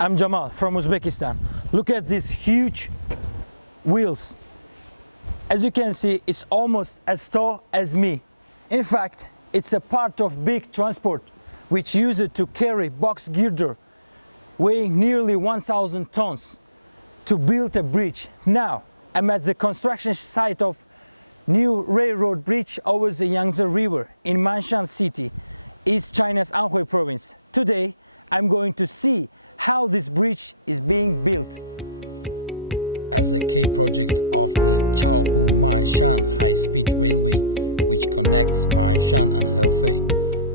I'm Jamal from Uzbekistan. Look at these huge wheels. As you can see, it's almost as tall as me. In fact, it's a part of big transport which use it to carry box girder weighing nearly 1,000 tons to build a bridge. Now, I'm at the construction site of new railroad bridge over the Yangtze River in Ma'anshan City, East China's Anhui province. Today, I'm going to see how this bridge is being built. As a key project of the Chaohu-Ma'anshan high-speed railway, which connects Ma'anshan and Hefei,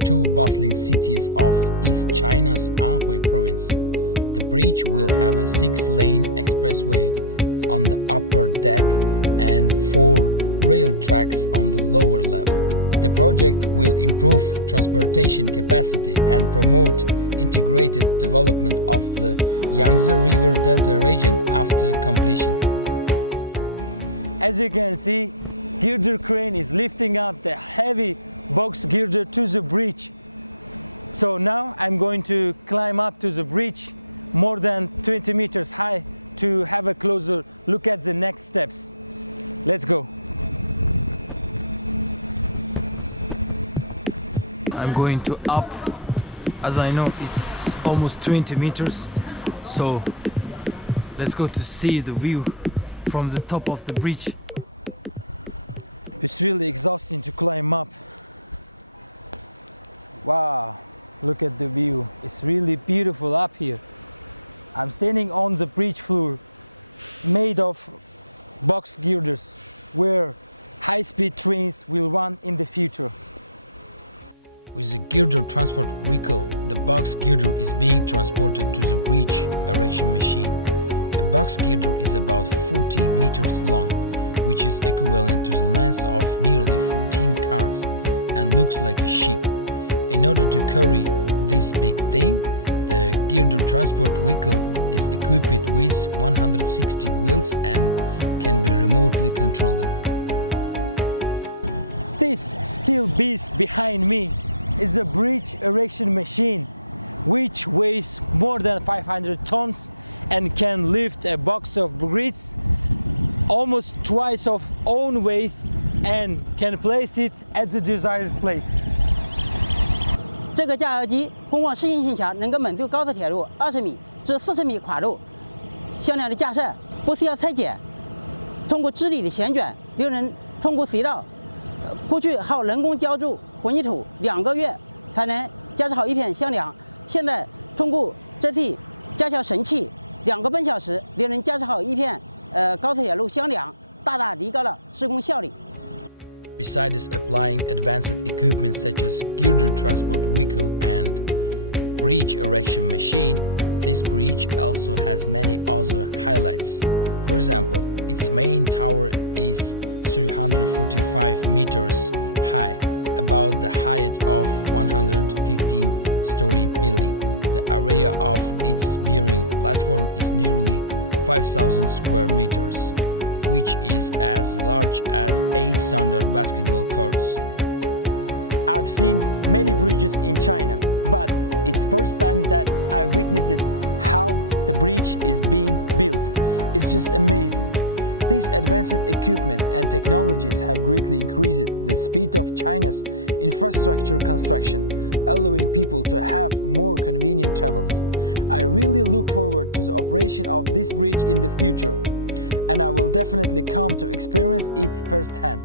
two bustling cities of East China's Anhui province, the bridge will have a 6-lane expressway on the upper deck and 4 rail tracks on the lower level. The project will improve transportation capacity and promote integrated development of the Yangtze River Delta region after completion. As you can see, girder crane is lifting up the heavy box girder to the bridge. So now I'm going to climb up to the bridge more than 20 meters high to have a closer look at the next steps. Let's go. I'm going to up, as I know it's almost 20 meters, so let's go to see the view from the top of the bridge. It's really exhausting to climb up. Wow, look at the view, it's really beautiful up here. I'm standing on the bridge floor made of box girders where high-speed trains will run in the future. With the girder transport vehicle, the box girder is being transported to the bridge erection machine. A box girder is about 40 meters long, which is equivalent to the length of nearly 14 cars and looks like a ship. In order to carry this big thing, the girder transport vehicle is equipped with 160 wheels and can be remotely controlled. This steel beast behind me is a bridge erection machine which weighs more than 500 tons and can lift a box of bricks almost twice of own weight and can place it at the desired place. 这个加油机工况适应性强，能够满足高速铁路20米至40米跨度向量的架设，不需要拆解，通过支理的旋卷就能通过隧道。过去耗人工浇筑混凝土2个月才能架设好一片箱梁，现在通过这次加强神器，2个半小时就能架设好一片高速铁路箱梁，大大提高了施工效率。 Besides applying advanced equipment such as girder transport vehicle and bridge erection machine, this bridge also has many other highlights. For example, its main tower is 345 meters high, about the height of 115-story building. The area of its bearing platform is nearly 5,000 square meters, which is as large as 8 standard basketball courts. I've seen many bridges in China, but it's first time that I witnessed how the bridge is being built. It's just amazing. These advanced equipment and technologies have greatly increased the speed of China's infrastructure construction, allowing people to have more convenient travels. I really look forward to the operation of this bridge in the future, and I will definitely come to experience it firsthand.